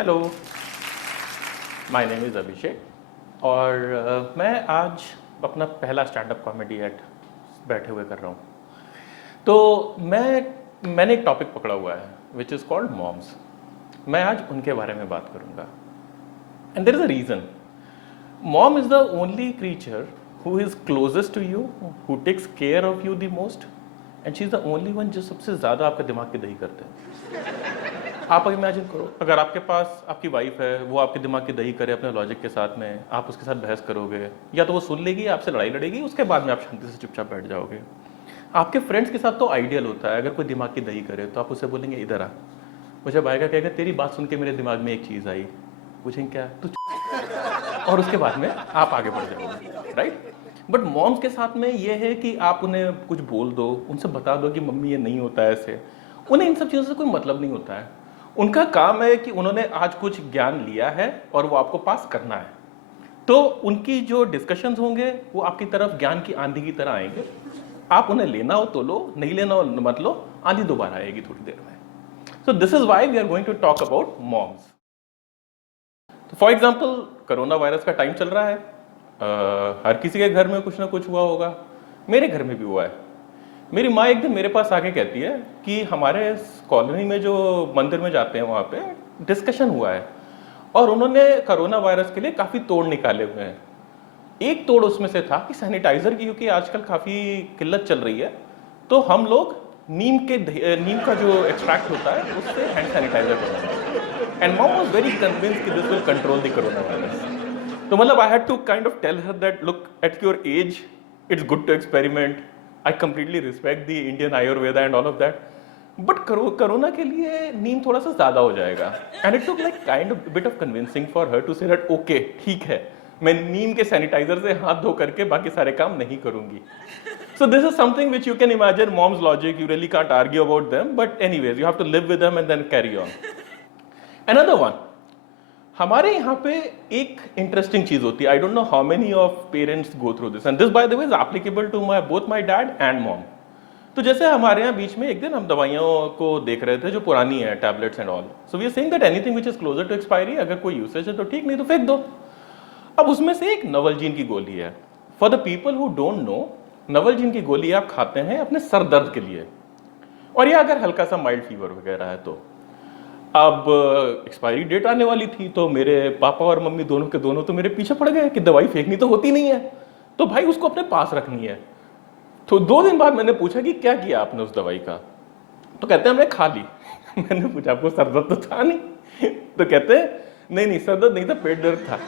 Hello, my name is अभिषेक और मैं आज अपना पहला स्टैंड अप कॉमेडी एक्ट बैठे हुए कर रहा हूँ। तो मैंने एक टॉपिक पकड़ा हुआ है विच इज़ कॉल्ड मॉम्स। मैं आज उनके बारे में बात करूँगा and there is a reason. Mom is the only creature who is closest to you, who takes care of you the most and she is the only one जो सबसे ज़्यादा आपके दिमाग की दही करते हैं। आप इमेजिन करो, अगर आपके पास आपकी वाइफ है, वो आपके दिमाग की दही करे अपने लॉजिक के साथ में, आप उसके साथ बहस करोगे या तो वो सुन लेगी, आपसे लड़ाई लड़ेगी, उसके बाद में आप शांति से चुपचाप बैठ जाओगे। आपके फ्रेंड्स के साथ तो आइडियल होता है, अगर कोई दिमाग की दही करे तो आप उससे बोलेंगे इधर आ, वो जब आएगा कहेगा तेरी बात सुन के मेरे दिमाग में एक चीज़ आई, पूछेंगे क्या तू और उसके बाद में आप आगे बढ़ जाओगे, राइट। बट मॉम्स के साथ में ये है कि आप उन्हें कुछ बोल दो, उनसे बता दो कि मम्मी ये नहीं होता है ऐसे, उन्हें इन सब चीज़ों से कोई मतलब नहीं होता है। उनका काम है कि उन्होंने आज कुछ ज्ञान लिया है और वो आपको पास करना है। तो उनकी जो डिस्कशंस होंगे वो आपकी तरफ ज्ञान की आंधी की तरह आएंगे। आप उन्हें लेना हो तो लो, नहीं लेना हो मत लो, आंधी दोबारा आएगी थोड़ी देर में। So this is why we are going to talk about moms. तो फॉर एग्जाम्पल कोरोना वायरस का टाइम चल रहा है, हर किसी के घर में कुछ ना कुछ हुआ होगा, मेरे घर में भी हुआ है। मेरी माँ एक दिन मेरे पास आके कहती है कि हमारे कॉलोनी में जो मंदिर में जाते हैं वहाँ पे डिस्कशन हुआ है और उन्होंने कोरोना वायरस के लिए काफ़ी तोड़ निकाले हुए हैं। एक तोड़ उसमें से था कि सैनिटाइजर की, क्योंकि आजकल काफ़ी किल्लत चल रही है, तो हम लोग नीम का जो एक्सट्रैक्ट होता है उससे हैंड सैनिटाइजर बनाएंगे। And mom was very convinced कि this will control the coronavirus. तो मतलब I had to kind of tell her that look at your age it's good to experiment. I completely respect the Indian Ayurveda and all of that, but corona के लिए नीम थोड़ा सा ज़्यादा हो जाएगा। And it took like kind of bit of convincing for her to say that okay ठीक है, मैं नीम के सैनिटाइजर से हाथ धो करके बाकी सारे काम नहीं करूँगी। So this is something which you can imagine mom's logic. You really can't argue about them, but anyways you have to live with them and then carry on. Another one, हमारे यहाँ पे एक इंटरेस्टिंग चीज होती है। I don't know how many of parents go through this and this by the way is applicable to both my dad and mom. तो जैसे हमारे यहाँ बीच में एक दिन हम दवाइयों को देख रहे थे जो पुरानी है, tablets and all. So we are saying that anything which is closer to expiry, अगर कोई यूसेज है तो ठीक, नहीं तो फेंक दो। अब उसमें से एक नवलजीन की गोली है। For the people who don't know, Novalgin की गोली आप खाते हैं अपने सर दर्द के लिए, और या अगर हल्का सा माइल्ड फीवर वगैरह है तो। अब एक्सपायरी डेट आने वाली थी, तो मेरे पापा और मम्मी दोनों के दोनों तो मेरे पीछे पड़ गए कि दवाई फेंकनी तो होती नहीं है, तो भाई उसको अपने पास रखनी है। तो 2 दिन बाद मैंने पूछा कि क्या किया आपने उस दवाई का, तो कहते हैं हमने खा ली। मैंने पूछा आपको सर दर्द तो था नहीं? तो कहते हैं नहीं नहीं सर दर्द नहीं था, पेट दर्द था।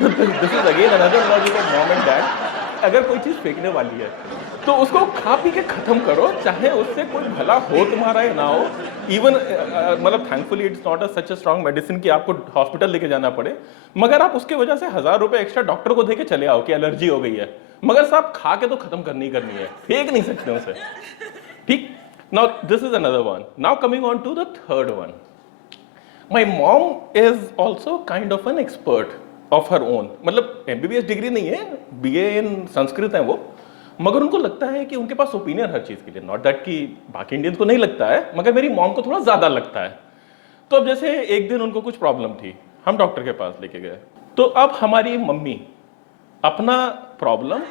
This is again another logic of mom and dad. अगर कोई चीज फेंकने वाली है तो उसको खा पी के खत्म करो, चाहे उससे कोई भला हो तुम्हारा या ना हो। इवन मतलब thankfully it's not such a strong medicine कि आपको हॉस्पिटल लेके जाना पड़े, मगर आप उसके वजह से 1000 रुपए एक्स्ट्रा डॉक्टर को देके चले आओ कि एलर्जी हो गई है, मगर साहब खा के तो खत्म करनी है, फेंक नहीं सकते उसे। ठीक, now this is another one. Now coming on to the third one, my mom is also kind of an expert of her own. मतलब MBBS डिग्री नहीं है, BA इन संस्कृत है वो, मगर उनको लगता है कि उनके पास ओपिनियन हर चीज के लिए। नॉट दैट कि बाकी इंडियंस को नहीं लगता है, मगर मेरी मॉम को थोड़ा ज्यादा लगता है। तो अब जैसे एक दिन उनको कुछ प्रॉब्लम थी, हम डॉक्टर के पास लेके गए, तो अब हमारी मम्मी अपना प्रॉब्लम,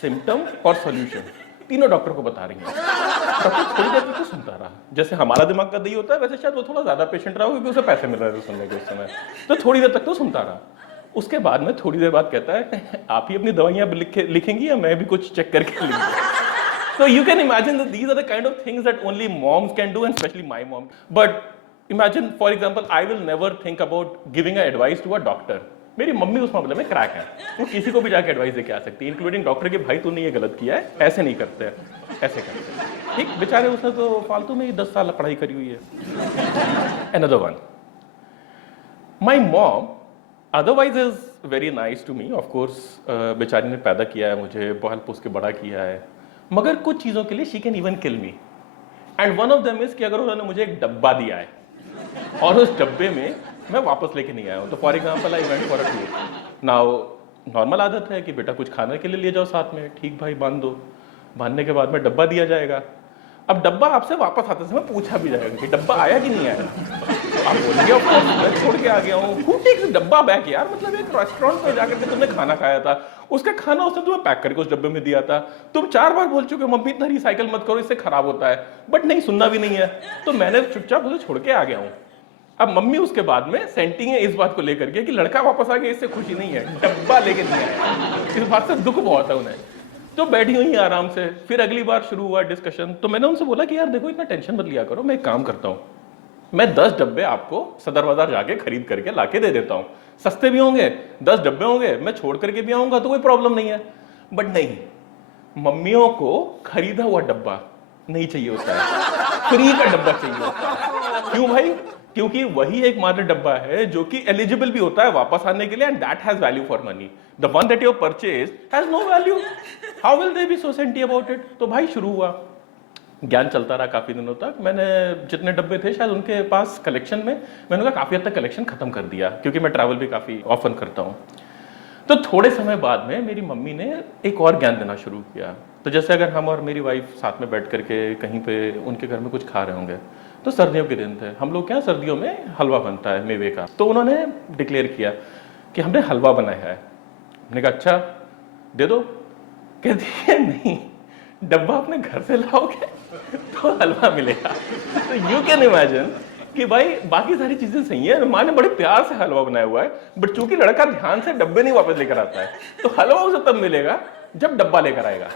सिम्टम और सॉल्यूशन तीनों डॉक्टर को बता रही है। डॉक्टर थोड़ी देर तक तो सुनता रहा, जैसे हमारा दिमाग का दही होता है वैसे शायद वो थोड़ा ज्यादा पेशेंट रहा क्योंकि उसे पैसे मिल रहे थे सुनने के उस समय, तो थोड़ी देर तक तो सुनता रहा। उसके बाद में थोड़ी देर बाद कहता है आप ही अपनी दवाइयां लिखेंगी या मैं भी कुछ चेक करके लिखूंगा? So you can imagine that these are the kind of things that only moms can do, and especially my mom. But imagine, for example, I will never think about giving a advice to a doctor. मेरी mummy उस मामले में crack है, वो किसी को भी जाके एडवाइस दे के आ सकती है, इंक्लूडिंग डॉक्टर के भाई तूने ये गलत किया है, ऐसे नहीं करते, ऐसे करते हैं। ठीक, बेचारे उसने तो फालतू में ही 10 साल पढ़ाई करी हुई है। Another one, my mom otherwise is very nice to me, of course, बेचारी ने पैदा किया है मुझे, पाल पोस के बड़ा किया है, मगर कुछ चीज़ों के लिए she can even kill me. And one of them is कि अगर उन्होंने मुझे एक डब्बा दिया है और उस डब्बे में मैं वापस लेके नहीं आया हूँ, तो for example I went for a tour. Now normal आदत है कि बेटा कुछ खाने के लिए ले जाओ साथ में, ठीक भाई बांध दो, बांधने के बाद में डब्बा दिया जाएगा। अब डब्बा आपसे वापस आते समय पूछा भी जाएगा कि डब्बा आया कि नहीं आया। आप बोलेंगे ऑफ कोर्स मैं छोड़ के आ गया हूँ, हु टेक्स डब्बा बैक यार, मतलब एक रेस्टोरेंट पे जाकर के तुमने खाना खाया था, उसका खाना उसने तुम्हें पैक करके उस डब्बे में दिया था, तुम 4 बार बोल चुके हो मम्मी इतना रिसाइकल मत करो इससे खराब होता है, बट नहीं सुनना भी नहीं है, तो मैंने चुपचाप उसे छोड़ के आ गया हूँ। अब मम्मी उसके बाद में सेंटिंग है इस बात को लेकर के कि लड़का वापस आ गया, इससे खुशी नहीं है, डब्बा लेके नहीं आया, इस बात से दुख बहुत है उन्हें। तो बैठी हुई आराम से, फिर अगली बार शुरू हुआ डिस्कशन, तो मैंने उनसे बोला कि यार देखो इतना टेंशन मत लिया करो, मैं एक काम करता हूँ, मैं 10 डब्बे आपको सदर बाजार जाके खरीद करके लाके दे देता हूँ, सस्ते भी होंगे, 10 डब्बे होंगे, मैं छोड़ करके भी आऊंगा तो कोई प्रॉब्लम नहीं है। बट नहीं, मम्मियों को खरीदा हुआ डब्बा नहीं चाहिए होता है, फ्री का डब्बा चाहिए होता है। क्यों भाई? क्योंकि वही एक मात्र डब्बा है जो कि एलिजिबल भी होता है वापस आने के लिए, and that has value for money. The one that you purchase has no value, how will they be so senti about it? तो भाई शुरू हुआ, ज्ञान चलता रहा काफी दिनों तक। मैंने जितने डब्बे थे शायद उनके पास कलेक्शन में, मैंने उनका काफी हद तक कलेक्शन खत्म कर दिया, क्योंकि मैं ट्रैवल भी काफी ऑफन करता हूँ। तो थोड़े समय बाद में मेरी मम्मी ने एक और ज्ञान देना शुरू किया। तो जैसे अगर हम और मेरी वाइफ साथ में बैठ करके कहीं पे उनके घर में कुछ खा रहे होंगे, तो सर्दियों के दिन थे, हम लोग क्या सर्दियों में हलवा बनता है मेवे का, तो उन्होंने डिक्लेयर किया कि हमने हलवा बनाया है। हमने कहा अच्छा दे दो। कहती है नहीं, डब्बा अपने घर से लाओगे तो हलवा मिलेगा। तो यू कैन इमेजिन कि भाई बाकी सारी चीजें सही है, माँ ने बड़े प्यार से हलवा बनाया हुआ है, बट चूंकि लड़का ध्यान से डब्बे नहीं वापस लेकर आता है, तो हलवा उसे तब मिलेगा जब डब्बा लेकर आएगा।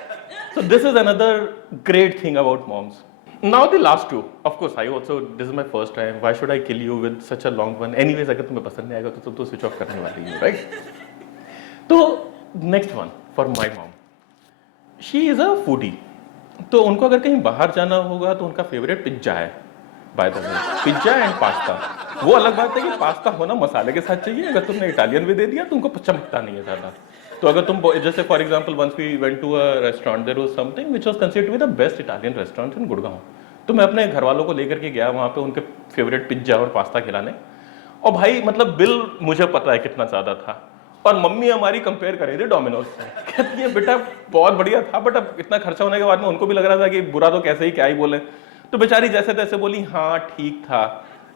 So this is another great thing about moms. Now the last two, of course, I also this is my first time. Why should I kill you with such a long one? Anyways, अगर तुम्हें पसंद नहीं आएगा तो तुम तो switch off करने वाली हो, राइट? तो next one for my mom, she is a foodie. तो उनको अगर कहीं बाहर जाना होगा तो उनका फेवरेट पिज्जा है, bye the way, pizza and pasta. वो अलग बात है कि पास्ता होना मसाले के साथ चाहिए, अगर तुमने इटालियन भी दे दिया तो उनको चमकता नहीं है ज़्यादा। तो अगर तुम जैसे for example once we went to a restaurant, there was something which was considered to be the best Italian restaurant in Gurgaon, तो मैं अपने घर वालों को लेकर के गया वहाँ पे उनके फेवरेट पिज्जा और पास्ता खिलाने, और भाई मतलब बिल मुझे पता है कितना ज़्यादा था, और मम्मी हमारी कंपेयर कर रही थी डोमिनोज से, कहती है बेटा बहुत बढ़िया था, बट अब इतना खर्चा होने के बाद में उनको भी लग रहा था कि बुरा तो कैसे ही क्या ही बोले, तो बेचारी जैसे तैसे बोली हाँ ठीक था।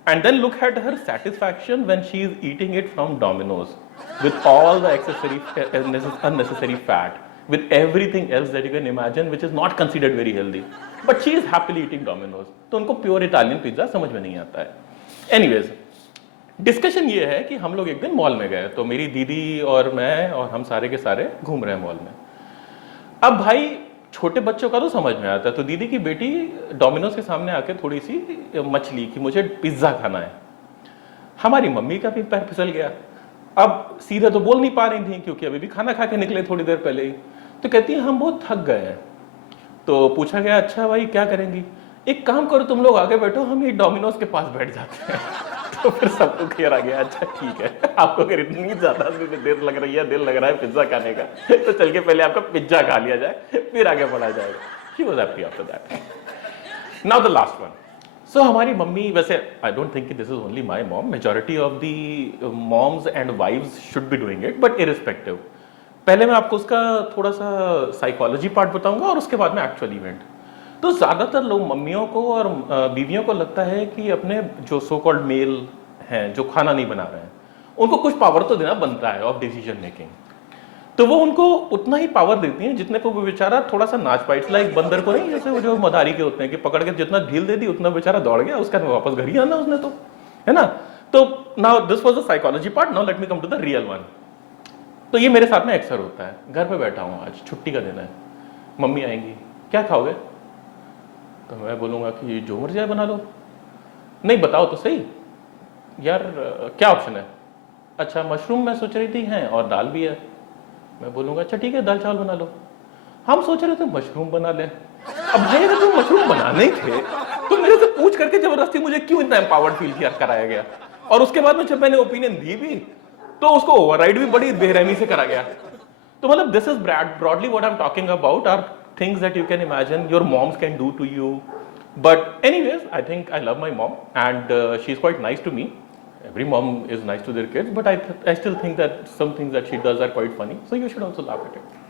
And then look at her satisfaction when she is eating it from Domino's with all the unnecessary fat, with everything else that you can imagine which is not considered very healthy, but she is happily eating Domino's। तो उनको pure Italian pizza समझ में नहीं आता है। Anyways, discussion ये है कि हम लोग एक दिन मॉल में गए, तो मेरी दीदी और मैं और हम सारे के सारे घूम रहे हैं मॉल में। अब भाई छोटे बच्चों का तो समझ में आता है, तो दीदी की बेटी डोमिनोज के सामने आके थोड़ी सी मछली कि मुझे पिज्जा खाना है, हमारी मम्मी का भी पैर फिसल गया। अब सीधे तो बोल नहीं पा रही थी क्योंकि अभी भी खाना खा के निकले थोड़ी देर पहले ही, तो कहती है हम बहुत थक गए हैं। तो पूछा गया अच्छा भाई क्या करेंगी? एक काम करो तुम लोग आगे बैठो, हम ये डोमिनोज के पास बैठ जाते हैं। तो फिर सबको क्लियर आ गया अच्छा ठीक है, आपको अगर इतनी ज्यादा देर लग रही है, दिल लग रहा है पिज्जा खाने का, तो चल के पहले आपका पिज्जा खा लिया जाए फिर आगे बढ़ा जाएगा। She was happy after that. Now the last one. So हमारी मम्मी, वैसे I don't think this is only my mom, majority of the moms and wives should be doing it, but irrespective. पहले मैं आपको उसका थोड़ा सा साइकोलॉजी पार्ट बताऊंगा और उसके बाद में एक्चुअल इवेंट। तो ज्यादातर लोग मम्मियों को और बीवियों को लगता है कि अपने जो सो कॉल्ड मेल हैं जो खाना नहीं बना रहे हैं, उनको कुछ पावर तो देना बनता है ऑफ डिसीजन मेकिंग। तो वो उनको उतना ही पावर देती हैं जितने को वो बेचारा थोड़ा सा नाच पाए, लाइक बंदर को नहीं, जैसे वो जो मदारी के होते हैं कि पकड़ के जितना ढील दे दी उतना बेचारा दौड़ गया, उसका वापस घर ही आना उसने, तो है ना। तो now this was the psychology part, now let me come to the real one. तो ये मेरे साथ में अक्सर होता है, घर पे बैठा हूँ आज छुट्टी का दिन है, मम्मी आएंगी क्या खाओगे, तो मैं बोलूँगा कि जो मर्जी है बना लो। नहीं बताओ तो सही यार क्या ऑप्शन है? अच्छा मशरूम मैं सोच रही थी हैं और दाल भी है। मैं बोलूँगा अच्छा ठीक है दाल चावल बना लो। हम सोच रहे थे मशरूम बना लें। अब भाई अगर तुम मशरूम बनाने ही थे तो मेरे से पूछ करके जबरदस्ती मुझे क्यों इतना एम्पावर्ड फील किया कराया गया, और उसके बाद में जब मैंने ओपिनियन दी भी तो उसको ओवरराइड भी बड़ी बेरहमी से करा गया। तो मतलब this is broadly what I am talking about are things that you can imagine your moms can do to you. But anyways, I think I love my mom and she's quite nice to me. Every mom is nice to their kids, but I still think that some things that she does are quite funny, so you should also laugh at it.